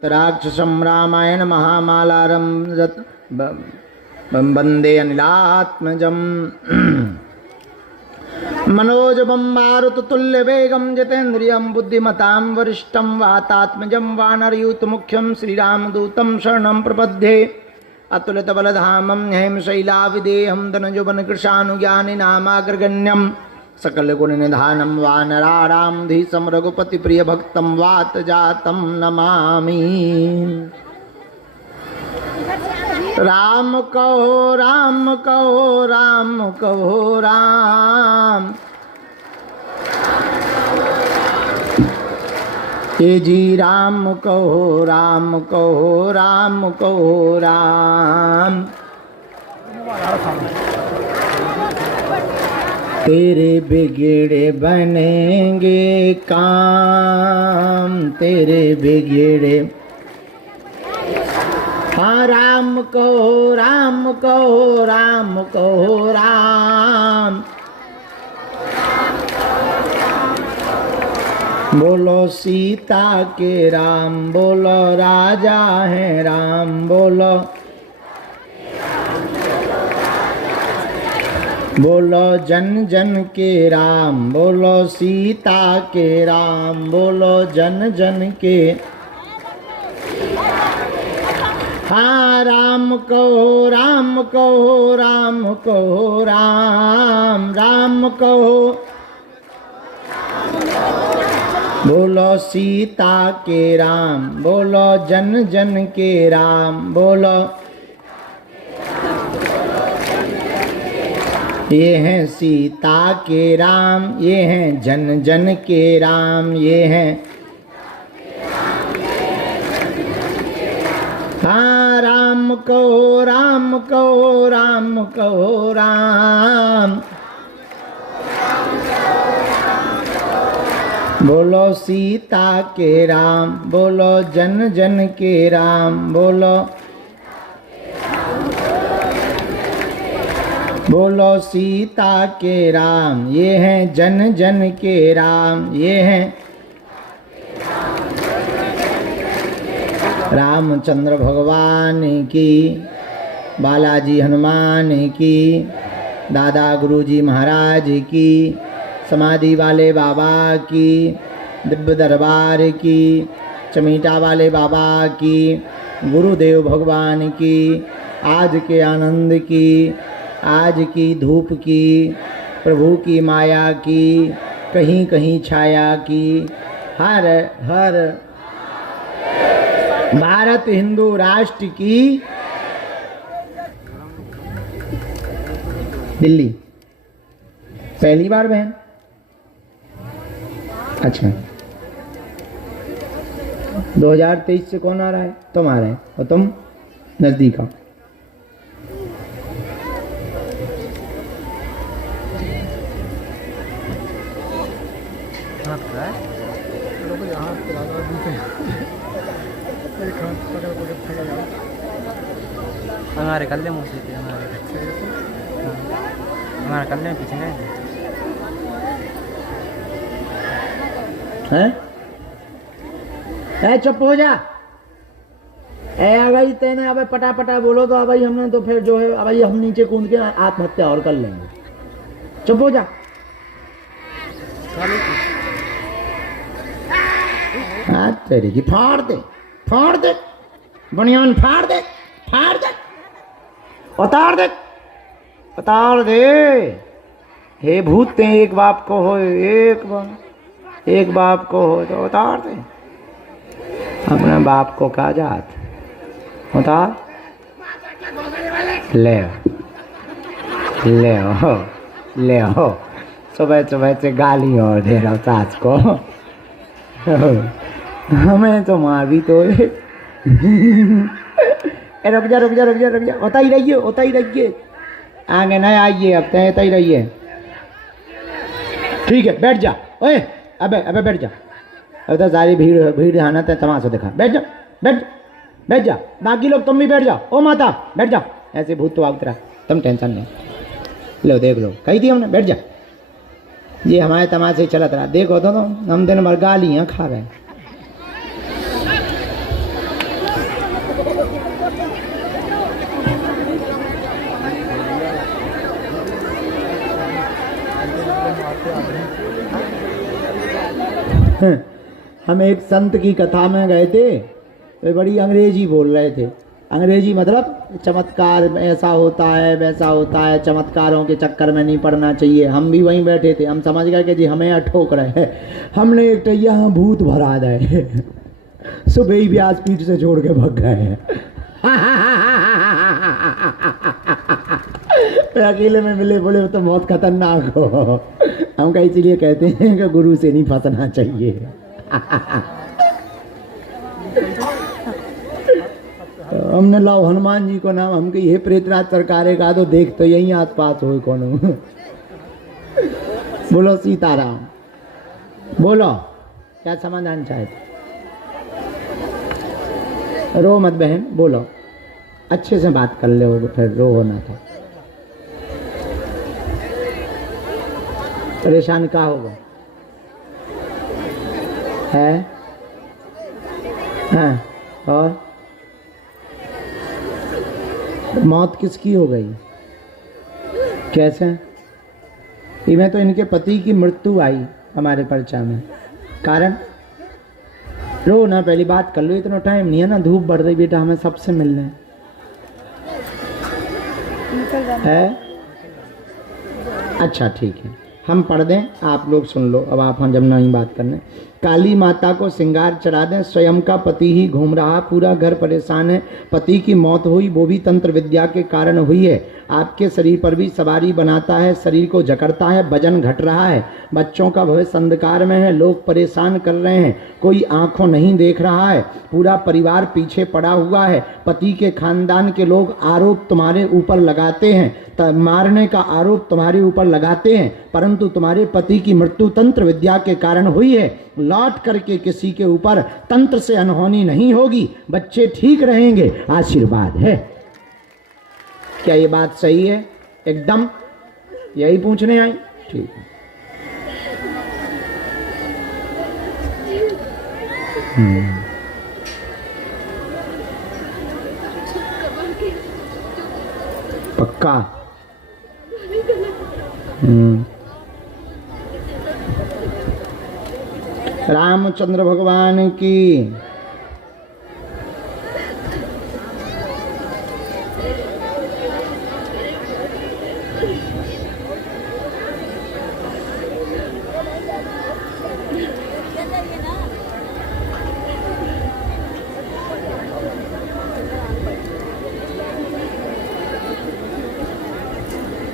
राक्षसं रामायण महामालारं वन्दे अनिलात्मजम् मनोजवं मारुततुल्यवेगं जितेन्द्रियं बुद्धिमतां वरिष्ठं वातात्मजं वानरयूथमुख्यं श्रीरामदूतं शरणं प्रपद्ये अतुलितबलधामं हेमशैलाविदेहं धनजुवनकृशानुज्ञानिनामाग्रगण्यं सकलगुणनिधानं वानराणां रघुपतिप्रियभक्तं वातजातं नमामि। राम कहो राम कहो राम कहो राम, ये जी राम कहो राम कहो राम कहो राम। तेरे बिगड़े बनेंगे काम, तेरे बिगड़े। हाँ राम कहो राम कहो राम कहो राम। बोलो सीता के राम, बोलो राजा है राम, बोलो बोलो जन जन के राम, बोलो सीता के राम, बोलो जन जन के। हाँ राम कहो राम कहो राम कहो राम, राम कहो। बोलो सीता के राम, बोलो जन जन के राम, बोलो। ये हैं सीता के राम, ये हैं जन जन के राम, ये हैं। हाँ राम कहो राम कहो राम कहो राम। बोलो सीता के राम, बोलो जन जन के राम, बोलो बोलो सीता के राम, ये हैं जन जन के राम, ये हैं। रामचंद्र भगवान की, बालाजी हनुमान की, दादा गुरुजी महाराज की, समाधि वाले बाबा की, दिव्य दरबार की, चमीटा वाले बाबा की, गुरुदेव भगवान की, आज के आनंद की, आज की धूप की, प्रभु की माया की, कहीं कहीं छाया की, हर हर भारत हिंदू राष्ट्र की। दिल्ली पहली बार बहन? अच्छा 2023 से कौन आ रहा है? तुम आ रहे हैं और तुम नजदीक आओ। हमारे कल्ले मुँह से हमारे कल्ले में पीछे है। चुप हो जा। आ भाई तेने अब पटा पटा बोलो तो अब भाई हमने तो फिर जो है अब भाई हम नीचे कूद के आत्महत्या और कर लेंगे। चुप हो जा। हाँ तेरी की फाड़ दे, फाड़ दे बनियान, फाड़ दे, फाड़ दे, उतार दे, उतार दे। हे भूत ते एक बाप को हो, एक बाप को हो तो उतार दे। अपने बाप को कहा जात उतार। ले ले हो, ले हो। सुबह सुबह से गाली और दे रहा सास को। हमें तो मार भी तो। रुक जा रुक जा रुक जा रुक जा। होता ही रहिए, होता ही रहिए, आगे न आइए, अब तय ही रहिए। ठीक है बैठ जा। ओए अबे अबे बैठ जा। अब तो सारी भीड़ भीड़ आना तो तमाशा दिखा। बैठ जा, बैठ बैठ जा। बाकी लोग तुम भी बैठ जाओ। ओ माता बैठ जा। ऐसे भूत तो आगत रहा, तुम टेंशन नहीं लो। देख लो कही थी हमने, बैठ जा। ये हमारे तमाशे चलत रहा। देखो तो हम दिन भर गालियाँ खा रहे हैं। हम एक संत की कथा में गए थे, वे बड़ी अंग्रेजी बोल रहे थे। अंग्रेजी मतलब चमत्कार ऐसा होता है वैसा होता है, चमत्कारों के चक्कर में नहीं पड़ना चाहिए। हम भी वहीं बैठे थे, हम समझ गए कि जी हमें ठोक रहे हैं। हमने एक टैया भूत भरा दे, सुबह ही व्यासपीठ से छोड़ के भाग गए हैं। अकेले में मिले, बोले तो बहुत खतरनाक हो। हम कहीं इसीलिए कहते हैं कि गुरु से नहीं फंसना चाहिए। तो हमने लाओ हनुमान जी को नाम, हम कही हे प्रेतराज सरकारे का तो देख तो यही आस पास हो कौन हो। बोलो सीताराम, बोलो क्या समाधान चाहते? रो मत बहन, बोलो, अच्छे से बात कर ले, फिर रो होना था। परेशान क्या होगा है? हाँ, और मौत किसकी हो गई? कैसे? इनमें तो इनके पति की मृत्यु आई हमारे पर्चा में। कारण? रो ना, पहली बात कर लो, इतना टाइम नहीं है ना, धूप बढ़ रही बेटा, हमें सबसे मिलने है। अच्छा ठीक है, हम पढ़ दें, आप लोग सुन लो। अब आप हम जब नहीं बात करने, काली माता को श्रृंगार चढ़ा दें, स्वयं का पति ही घूम रहा, पूरा घर परेशान है। पति की मौत हुई, वो भी तंत्र विद्या के कारण हुई है। आपके शरीर पर भी सवारी बनाता है, शरीर को जकड़ता है, वजन घट रहा है, बच्चों का भविष्य अंधकार में है, लोग परेशान कर रहे हैं, कोई आंखों नहीं देख रहा है, पूरा परिवार पीछे पड़ा हुआ है। पति के खानदान के लोग आरोप तुम्हारे ऊपर लगाते हैं, मारने का आरोप तुम्हारे ऊपर लगाते हैं, परंतु तुम्हारे पति की मृत्यु तंत्र विद्या के कारण हुई है। लौट करके किसी के ऊपर तंत्र से अनहोनी नहीं होगी, बच्चे ठीक रहेंगे, आशीर्वाद है। क्या ये बात सही है? एकदम यही पूछने आई? ठीक है। पक्का? रामचंद्र भगवान की।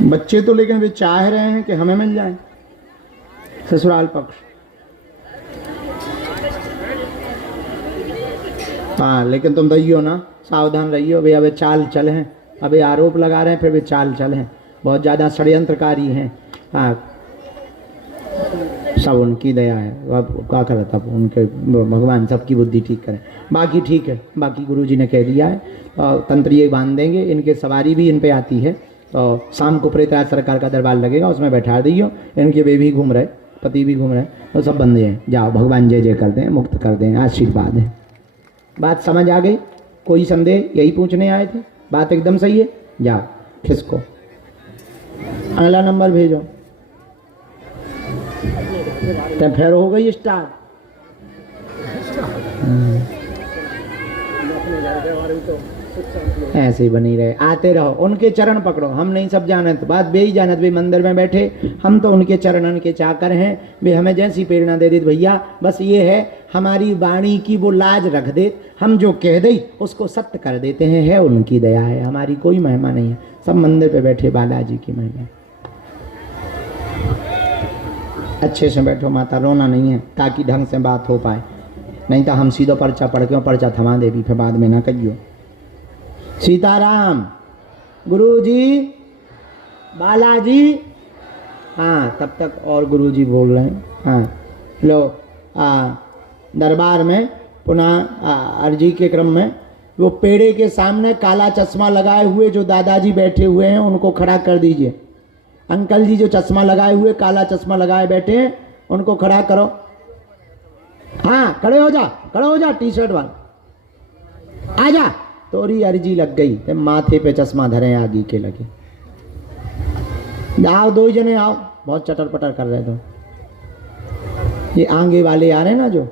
बच्चे तो लेकिन वे चाह रहे हैं कि हमें मिल जाए ससुराल पक्ष। हाँ, लेकिन तुम रहियो ना, सावधान रहियो। वे अबे चाल चल हैं, अबे आरोप लगा रहे हैं, फिर वे चाल चल हैं, बहुत ज़्यादा षड्यंत्रकारी हैं। हाँ, सब उनकी दया है, अब क्या करे, तब उनके भगवान सबकी बुद्धि ठीक करें। बाकी ठीक है, बाकी गुरुजी ने कह दिया है, और तंत्र ये बांध देंगे। इनके सवारी भी इन पे आती है, और शाम को प्रेतराज सरकार का दरबार लगेगा, उसमें बैठा दियो। इनके वे भी घूम रहे, पति भी घूम रहे, तो सब बंदे हैं। जाओ, भगवान जय जय कर दें, मुक्त कर दें, आशीर्वाद है। बात समझ आ गई? कोई संदेह? यही पूछने आए थे, बात एकदम सही है। जाओ खिसको, अगला नंबर भेजो। तो फिर हो गई स्टार्ट। ऐसे ही बनी रहे, आते रहो, उनके चरण पकड़ो। हम नहीं सब जानत, बात बे ही जानत, वे मंदिर में बैठे, हम तो उनके चरणन के चाकर हैं। वे हमें जैसी प्रेरणा दे देते भैया, बस ये है हमारी वाणी की वो लाज रख दे, हम जो कह दे उसको सत्य कर देते हैं, है उनकी दया है, हमारी कोई महिमा नहीं है। सब मंदिर पे बैठे, बालाजी की महिमा। अच्छे से बैठो माता, रोना नहीं है, ताकि ढंग से बात हो पाए, नहीं तो हम सीधो पर्चा पढ़ के पर्चा थमा देवी, फिर बाद में ना कहियो। सीताराम, गुरुजी, बालाजी। हाँ, तब तक और गुरुजी बोल रहे हैं। हाँ, लो, दरबार में पुनः अर्जी के क्रम में वो पेड़े के सामने काला चश्मा लगाए हुए जो दादाजी बैठे हुए हैं, उनको खड़ा कर दीजिए। अंकल जी जो चश्मा लगाए हुए, काला चश्मा लगाए बैठे हैं, उनको खड़ा करो। हाँ, खड़े हो जा, खड़े हो जा, टी शर्ट वाला, आजा। तोरी अर्जी लग गई, माथे पे चश्मा धरे, आगे के लगे। आओ, दो ही जने आओ, बहुत चटर पटर कर रहे थे। ये आगे वाले आ रहे हैं ना जो,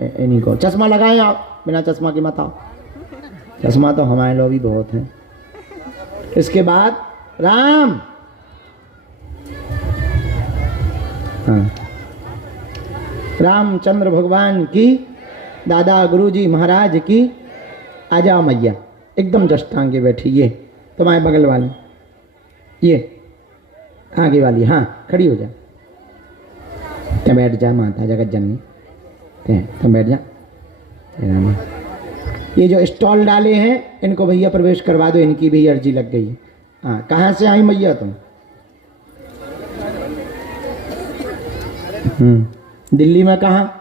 इन्हीं को चश्मा लगाएं आप, बिना चश्मा के मत आओ, चश्मा तो हमारे लोग भी बहुत हैं। इसके बाद राम, हाँ, रामचंद्र भगवान की, दादा गुरुजी महाराज की। आ जाओ मैया, एकदम जस्ट आगे बैठी, ये तुम्हारे बगल वाली, ये आगे वाली, हाँ खड़ी हो जा, तुम बैठ जा माता जगत जननी, तुम बैठ जा। ये जो स्टॉल डाले हैं इनको भैया प्रवेश करवा दो, इनकी भी अर्जी लग गई। हाँ, कहाँ से आई मैया तुम? दिल्ली में कहाँ?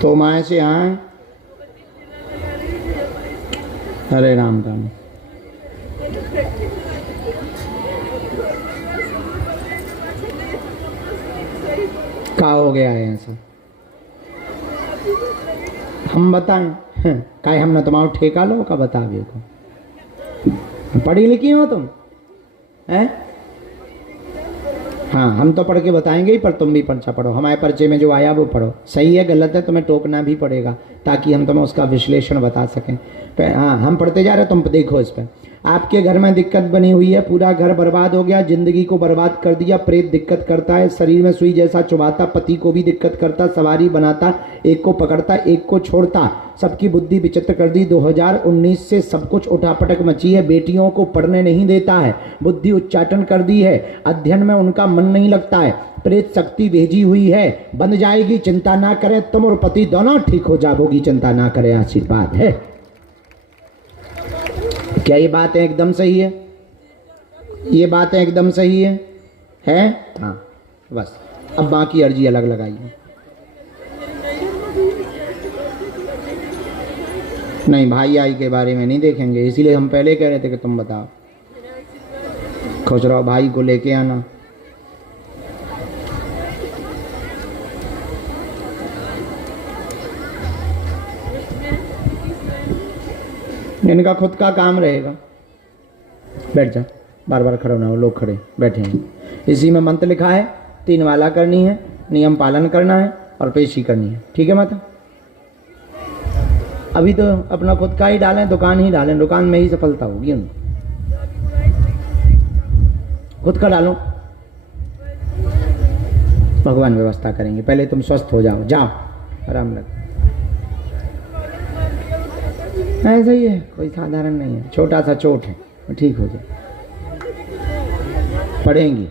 तो माए से आए, हरे राम राम। क्या हो गया है ऐसा? हम बताएं? काय हमने तुम्हारा ठेका लो का बतावे को? पढ़ी लिखी हो तुम हैं? हाँ, हम तो पढ़ के बताएंगे ही, पर तुम भी पर्चा पढ़ो, हमारे पर्चे में जो आया वो पढ़ो। सही है गलत है तुम्हें टोकना भी पड़ेगा, ताकि हम तुम्हें उसका विश्लेषण बता सकें। हाँ, हम पढ़ते जा रहे, तुम देखो इस पर। आपके घर में दिक्कत बनी हुई है, पूरा घर बर्बाद हो गया, जिंदगी को बर्बाद कर दिया, प्रेत दिक्कत करता है, शरीर में सुई जैसा चुभाता, पति को भी दिक्कत करता, सवारी बनाता, एक को पकड़ता एक को छोड़ता, सबकी बुद्धि विचित्र कर दी। 2019 से सब कुछ उठापटक मची है, बेटियों को पढ़ने नहीं देता है, बुद्धि उच्चाटन कर दी है, अध्ययन में उनका मन नहीं लगता है, प्रेत शक्ति भेजी हुई है, बन जाएगी, चिंता ना करे, तुम और पति दोनों ठीक हो जाओगी, चिंता ना करे, आशीर्वाद है। क्या ये बातें एकदम सही है? ये बातें एकदम सही है? हाँ, बस अब बाकी अर्जी अलग लगाइए। नहीं, भाई आई के बारे में नहीं देखेंगे, इसीलिए हम पहले कह रहे थे कि तुम बताओ। खुश रहो, भाई को लेके आना। इनका खुद का काम रहेगा। बैठ जा, बार बार खड़े ना हो, लोग खड़े बैठे हैं। इसी में मंत्र लिखा है, 3 माला करनी है, नियम पालन करना है और पेशी करनी है। ठीक है माता? अभी तो अपना खुद का ही डालें, दुकान ही डालें, दुकान में ही सफलता होगी उन। खुद का डालो, भगवान व्यवस्था करेंगे। पहले तुम स्वस्थ हो जाओ, जाओ आराम लग। ऐसा ही है, कोई साधारण नहीं है, छोटा सा चोट है, ठीक हो जाए। पढ़ेंगी,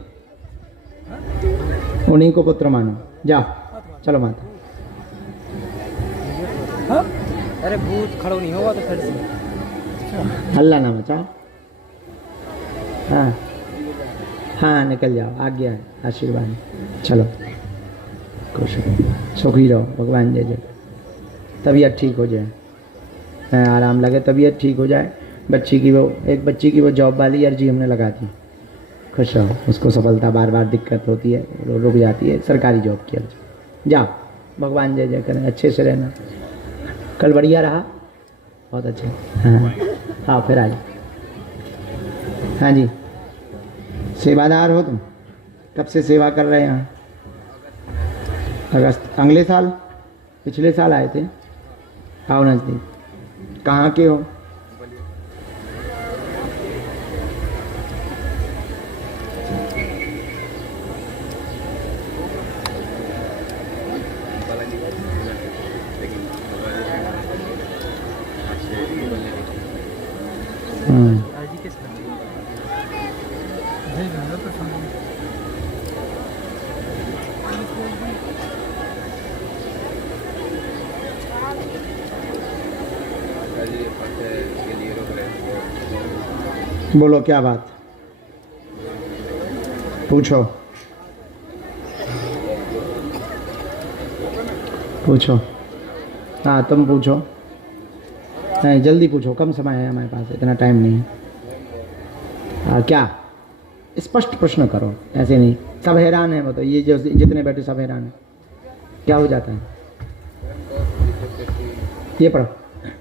उन्हीं को पुत्र मानो। जाओ, चलो माता। अरे भूत खड़ो नहीं होगा तो फिर से हल्ला ना मचाओ। हाँ हाँ, निकल जाओ, आज्ञा है, आशीर्वाद है। चलो, खुश रहो, सुखी रहो, भगवान जय जय। तबीयत ठीक हो जाए, आराम लगे, तबीयत ठीक हो जाए। बच्ची की वो, एक बच्ची की वो जॉब वाली अर्जी हमने लगा दी। खुश रहो, उसको सफलता, बार बार दिक्कत होती है, रुक जाती है, सरकारी जॉब की अर्जी। जाओ, भगवान जय जय करें, अच्छे से रहना। कल बढ़िया रहा, बहुत अच्छा। हाँ हाँ, फिर आ जाओ। हाँ जी, सेवादार हो तुम? कब से सेवा कर रहे हैं यहाँ? अगस्त, अगले साल, पिछले साल आए थे। आओ नजदीक। कहाँ के हो? बोलो क्या बात? पूछो पूछो। हाँ तुम पूछो। नहीं जल्दी पूछो, कम समय है हमारे पास, इतना टाइम नहीं है। क्या स्पष्ट प्रश्न करो, ऐसे नहीं। सब हैरान है, बताओ ये जो जितने बैठे सब हैरान है। क्या हो जाता है? ये पढ़ो।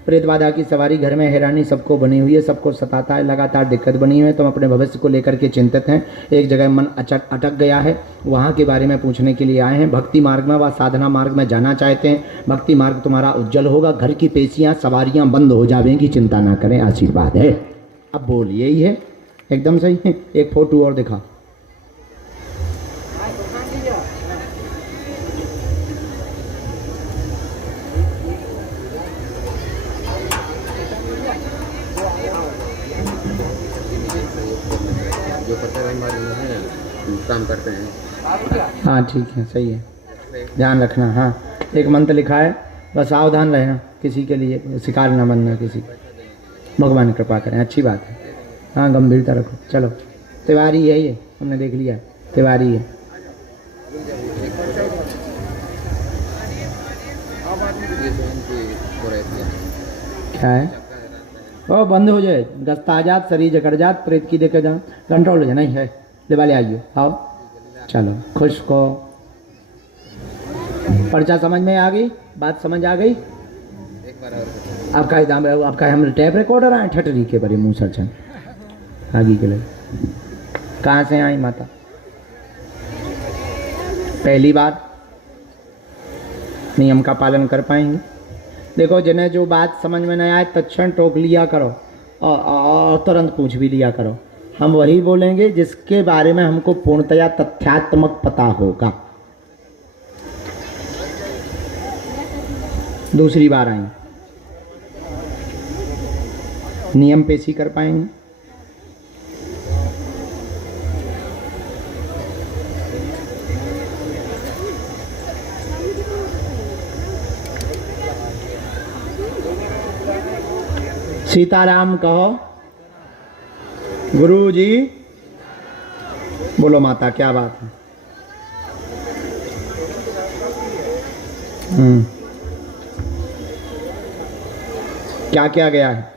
प्रेत बाधा की सवारी घर में हैरानी सबको बनी हुई है, सबको सताता है, लगातार दिक्कत बनी हुई है। तुम अपने भविष्य को लेकर के चिंतित हैं। एक जगह मन अटक गया है, वहाँ के बारे में पूछने के लिए आए हैं। भक्ति मार्ग में व साधना मार्ग में जाना चाहते हैं। भक्ति मार्ग तुम्हारा उज्जवल होगा, घर की पेशियाँ सवारियाँ बंद हो जाएंगी, चिंता ना करें, आशीर्वाद है। अब बोल यही है, एकदम सही है। एक फोटो और दिखा। जो काम करते हैं। हाँ ठीक है, सही है, ध्यान रखना। हाँ एक मंत्र लिखा है, बस सावधान रहना, किसी के लिए शिकार न बनना किसी। भगवान कृपा करें, अच्छी बात है। हाँ गंभीरता रखो। चलो तिवारी है ये, हमने देख लिया तिवारी है। क्या है? ओ बंद हो जाए, गस्ता जात, शरीर जकड़ जात, प्रेत की देखे जा, कंट्रोल हो जाए। नहीं है दिवाली, आइए आओ। चलो खुश को पर्चा समझ में आ गई, बात समझ आ गई। आपका दाम, आपका हम टैप रिकॉर्डर आए ठटरी के बड़े मुँह सरचन आगे के लिए। कहाँ से आई माता? पहली बार नियम का पालन कर पाएंगे? देखो जिन्हें जो बात समझ में नहीं आए तत्क्षण टोक लिया करो और तुरंत पूछ भी लिया करो। हम वही बोलेंगे जिसके बारे में हमको पूर्णतया तथ्यात्मक पता होगा। दूसरी बार आई, नियम पेशी कर पाएंगे? सीताराम कहो। गुरु जी बोलो। माता क्या बात है? क्या क्या गया है?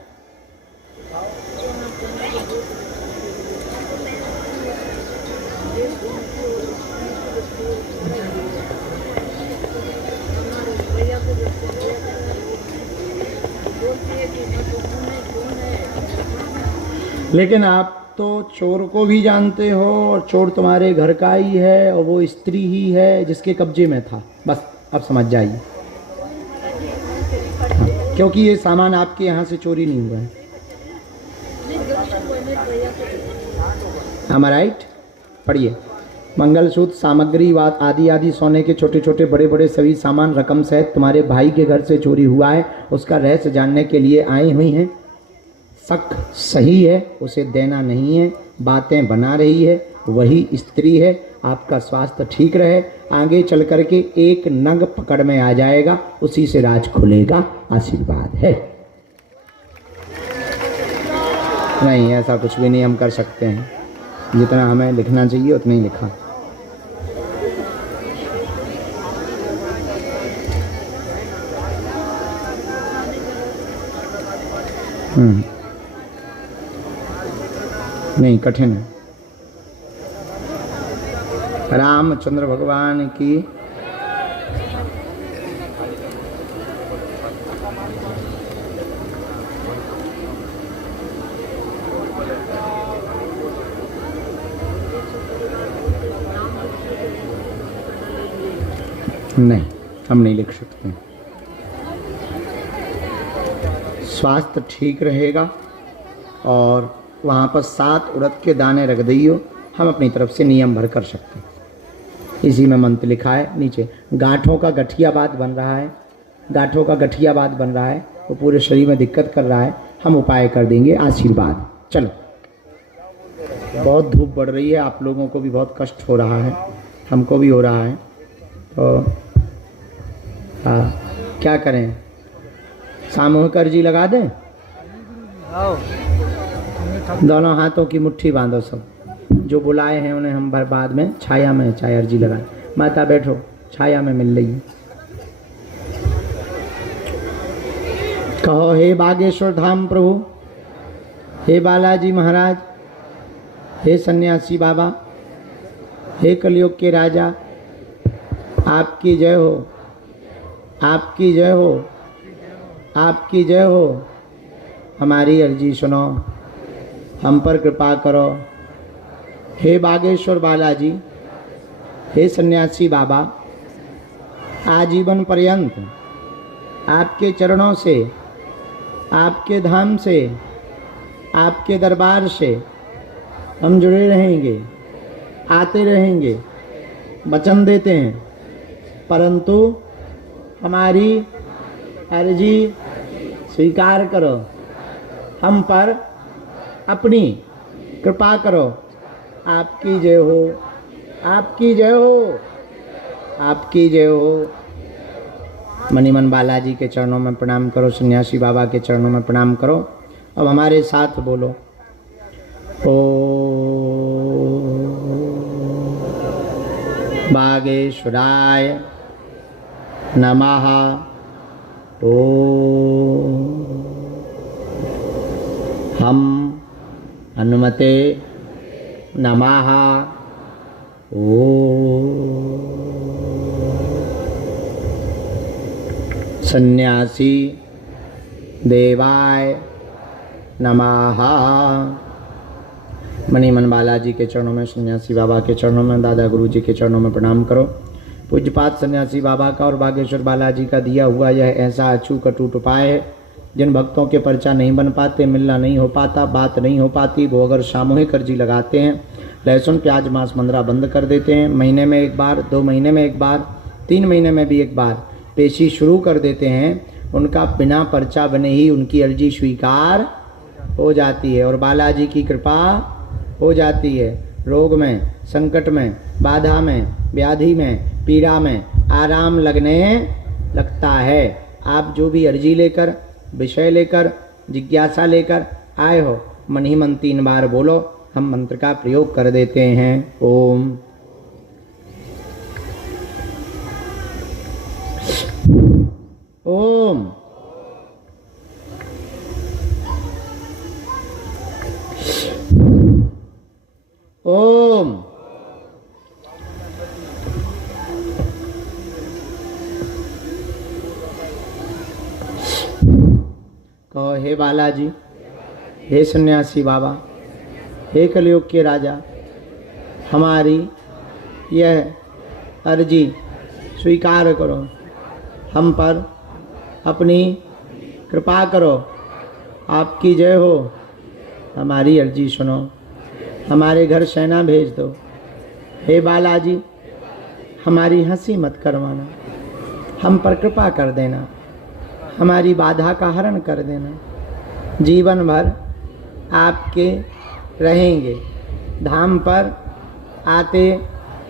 लेकिन आप तो चोर को भी जानते हो, और चोर तुम्हारे घर का ही है, और वो स्त्री ही है जिसके कब्जे में था। बस अब समझ जाइए। हाँ, क्योंकि ये सामान आपके यहाँ से चोरी नहीं हुआ है। am I right? पढ़िए। मंगलसूत्र, सामग्री आदि आदि सोने के छोटे छोटे बड़े बड़े सभी सामान रकम सहित तुम्हारे भाई के घर से चोरी हुआ है। उसका रहस्य जानने के लिए आई हुई हैं। शक सही है, उसे देना नहीं है। बातें बना रही है, वही स्त्री है। आपका स्वास्थ्य ठीक रहे, आगे चल कर के एक नग पकड़ में आ जाएगा, उसी से राज खुलेगा। आशीर्वाद है। नहीं ऐसा कुछ भी नहीं हम कर सकते हैं, जितना हमें लिखना चाहिए उतना ही लिखा। नहीं कठिन है। रामचंद्र भगवान की नहीं, हम नहीं लिख सकते। स्वास्थ्य ठीक रहेगा और वहाँ पर 7 उड़द के दाने रख दियो, हम अपनी तरफ से नियम भर कर सकते हैं। इसी में मंत्र लिखा है नीचे। गांठों का गठियावाद बन रहा है, गांठों का गठियावाद बन रहा है, वो पूरे शरीर में दिक्कत कर रहा है, हम उपाय कर देंगे। आशीर्वाद। चलो, बहुत धूप बढ़ रही है, आप लोगों को भी बहुत कष्ट हो रहा है, हमको भी हो रहा है, तो हाँ क्या करें? सामूहिक अर्जी लगा दें? दोनों हाथों की मुट्ठी बांधो सब। जो बुलाए हैं उन्हें हम बाद में छाया में चाहे अर्जी लगाए। माता बैठो, छाया में मिल रही है। कहो हे बागेश्वर धाम प्रभु, हे बालाजी महाराज, हे सन्यासी बाबा, हे कलयुग के राजा, आपकी जय हो, आपकी जय हो, आपकी जय हो। हमारी अर्जी सुनो, हम पर कृपा करो। हे बागेश्वर बालाजी, हे सन्यासी बाबा, आजीवन पर्यंत आपके चरणों से, आपके धाम से, आपके दरबार से हम जुड़े रहेंगे, आते रहेंगे, वचन देते हैं। परंतु हमारी अर्जी स्वीकार करो, हम पर अपनी कृपा करो। आपकी जय हो, आपकी जय हो, आपकी जय हो। मणिमन बालाजी के चरणों में प्रणाम करो, सन्यासी बाबा के चरणों में प्रणाम करो। अब हमारे साथ बोलो, ओ बागेश्वराय नमः। ओ हम हनुमते नमः। ओ सन्यासी देवाय नमः। मणिमन बालाजी के चरणों में, सन्यासी बाबा के चरणों में, दादा गुरु जी के चरणों में प्रणाम करो। पूज्यपात सन्यासी बाबा का और बागेश्वर बालाजी का दिया हुआ यह ऐसा अचूक अटूट उपाय है, जिन भक्तों के पर्चा नहीं बन पाते, मिलना नहीं हो पाता, बात नहीं हो पाती, वो अगर सामूहिक अर्जी लगाते हैं, लहसुन प्याज मांस मंदरा बंद कर देते हैं, महीने में एक बार, 2 महीने में एक बार, 3 महीने में भी एक बार पेशी शुरू कर देते हैं, उनका बिना पर्चा बने ही उनकी अर्जी स्वीकार हो जाती है और बालाजी की कृपा हो जाती है। रोग में, संकट में, बाधा में, व्याधि में, पीड़ा में आराम लगने लगता है। आप जो भी अर्जी लेकर, विषय लेकर, जिज्ञासा लेकर आए हो, मन ही मन 3 बार बोलो, हम मंत्र का प्रयोग कर देते हैं। ओम ओम ओम कहो हे बालाजी, हे सन्यासी बाबा, हे कलयुग के राजा, हमारी यह अर्जी स्वीकार करो, हम पर अपनी कृपा करो। आपकी जय हो। हमारी अर्जी सुनो, हमारे घर सेना भेज दो। हे बालाजी, हमारी हंसी मत करवाना, हम पर कृपा कर देना, हमारी बाधा का हरण कर देना। जीवन भर आपके रहेंगे, धाम पर आते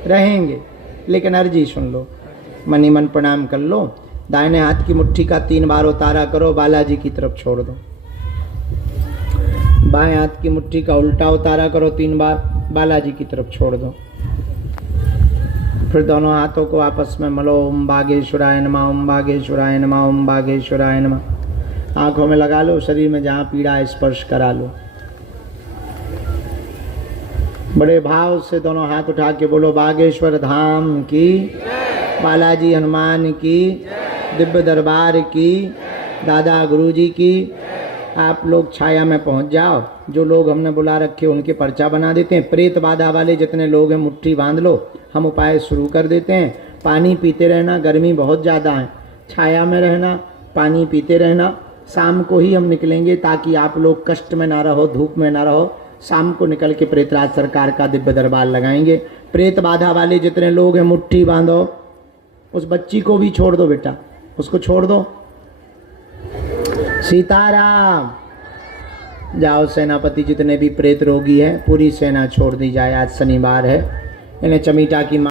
रहेंगे। लेकिन अर्जी सुन लो, मनी मन प्रणाम कर लो। दाहिने हाथ की मुट्ठी का 3 बार उतारा करो, बालाजी की तरफ छोड़ दो। बाएं हाथ की मुट्ठी का उल्टा उतारा करो 3 बार, बालाजी की तरफ छोड़ दो। फिर दोनों हाथों को आपस में मलो। ओम बागेश्वराय नमः, ओम बागेश्वराय नमः, ओम बागेश्वराय नमः। आंखों में लगा लो, शरीर में जहाँ पीड़ा है स्पर्श करा लो। बड़े भाव से दोनों हाथ उठा के बोलो, बागेश्वर धाम की, बालाजी हनुमान की, दिव्य दरबार की, दादा गुरुजी की। आप लोग छाया में पहुंच जाओ। जो लोग हमने बुला रखे उनके पर्चा बना देते हैं। प्रेत बाधा वाले जितने लोग हैं मुट्ठी बांध लो, हम उपाय शुरू कर देते हैं। पानी पीते रहना, गर्मी बहुत ज़्यादा है, छाया में रहना, पानी पीते रहना। शाम को ही हम निकलेंगे ताकि आप लोग कष्ट में ना रहो, धूप में ना रहो। शाम को निकल के प्रेतराज सरकार का दिव्य दरबार लगाएंगे। प्रेत बाधा वाले जितने लोग हैं मुट्ठी बांधो। उस बच्ची को भी छोड़ दो बेटा, उसको छोड़ दो। सीताराम। जाओ सेनापति, जितने भी प्रेत रोगी हैं पूरी सेना छोड़ दी जाए। आज शनिवार है, इन्हें चमीटा की